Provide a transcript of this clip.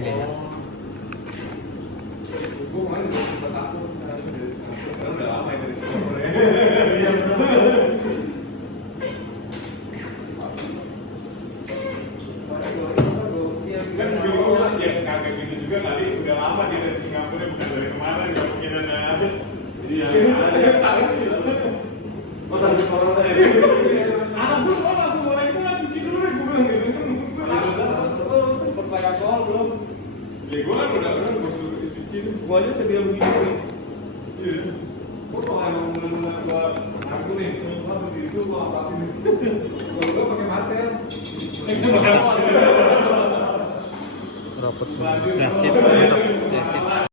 beda. Gue kemarin udah sempat takut karena udah lama ya dari Singapura ya. Kan gue yang kaget gitu juga kali udah lama dia dari Singapura bukan dari kemarin nggak mungkin ada. Jadi ada yang tahu gitu. Oh tadi corona ya. Anak gue soal langsung mulai itu lagi tidur gue bilang gitu. Gue sempet pakai alkohol belum? Ya gue kan udah gue suruh bikin. Gue aja sedia begini nih. Iya. Gue kalau emang bener-bener gue ngaku nih, gue begitu gue apa-apin. Gue pakai masker. Rapot semua. Ya, sip. Mantap. Ya, sip.